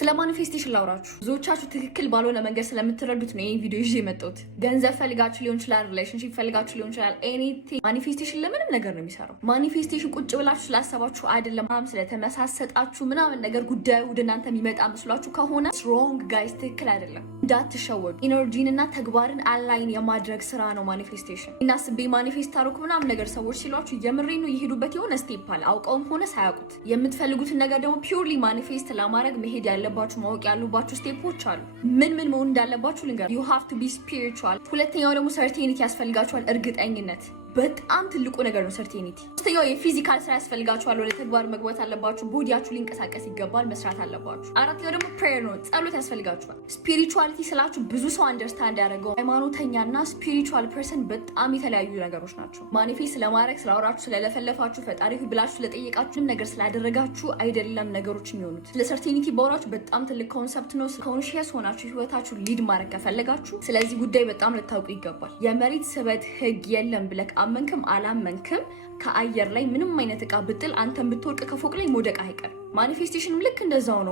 ስለ ማኒፌስቴሽን ላውራችሁ። ብዙዎቻችሁ ትክክል ባልሆነ መንገድ ስለምትረዱት ነው ይሄን ቪዲዮ ይዤ የመጣሁት። ገንዘብ ፈልጋችሁ ሊሆን ይችላል፣ ሪሌሽንሺፕ ፈልጋችሁ ሊሆን ይችላል። ኤኒቲንግ ማኒፌስቴሽን ለምንም ነገር ነው የሚሰራው። ማኒፌስቴሽን ቁጭ ብላችሁ ስላሰባችሁ አይደለም፣ ስለተመሳሰጣችሁ ምናምን ነገር ጉዳዩ ወደ እናንተ የሚመጣ መስሏችሁ ከሆነ ስትሮንግ ጋይስ፣ ትክክል አይደለም። እንዳትሸወዱ። ኢነርጂን እና ተግባርን አላይን የማድረግ ስራ ነው ማኒፌስቴሽን። እና ስቤ ማኒፌስት አደረኩ ምናምን ነገር ሰዎች ሲሏችሁ የምሬ ነው የሄዱበት የሆነ ስቴፕ አለ፣ አውቀውም ሆነ ሳያውቁት። የምትፈልጉትን ነገር ደግሞ ፒውርሊ ማኒፌስት ለማድረግ መሄድ ያለባችሁ ማወቅ ያሉባችሁ ስቴፖች አሉ። ምን መሆን እንዳለባችሁ ልንገር። you have to be spiritual። ሁለተኛው ደግሞ ሰርቴኒቲ ያስፈልጋችኋል፣ እርግጠኝነት። በጣም ትልቁ ነገር ነው ሰርቴኒቲ። ሶስተኛው የፊዚካል ስራ ያስፈልጋችኋል፣ ወደ ተግባር መግባት አለባችሁ። ቦዲያችሁ ሊንቀሳቀስ ይገባል፣ መስራት አለባችሁ። አራተኛው ደግሞ ፕሬየር ነው፣ ጸሎት ያስፈልጋችኋል። ስፒሪቹዋሊቲ ስላችሁ ብዙ ሰው አንደርስታንድ ያደረገው ሃይማኖተኛና ስፒሪቹዋል ፐርሰን በጣም የተለያዩ ነገሮች ናቸው። ማኒፌስት ለማድረግ ስላወራችሁ፣ ስለለፈለፋችሁ፣ ፈጣሪ ብላችሁ ስለጠየቃችሁም ነገር ስላደረጋችሁ አይደለም ነገሮች የሚሆኑት። ስለ ሰርቴኒቲ ባወራችሁ በጣም ትልቅ ኮንሰፕት ነው። ኮንሺየስ ሆናችሁ ህይወታችሁ ሊድ ማድረግ ከፈለጋችሁ ስለዚህ ጉዳይ በጣም ልታውቁ ይገባል። የመሬት ስበት ህግ የለም ብለህ አመንክም አላመንክም ከአየር ላይ ምንም አይነት እቃ ብጥል አንተን ብትወርቅ ከፎቅ ላይ መውደቅ አይቀርም። ማኒፌስቴሽንም ልክ እንደዛው ነው።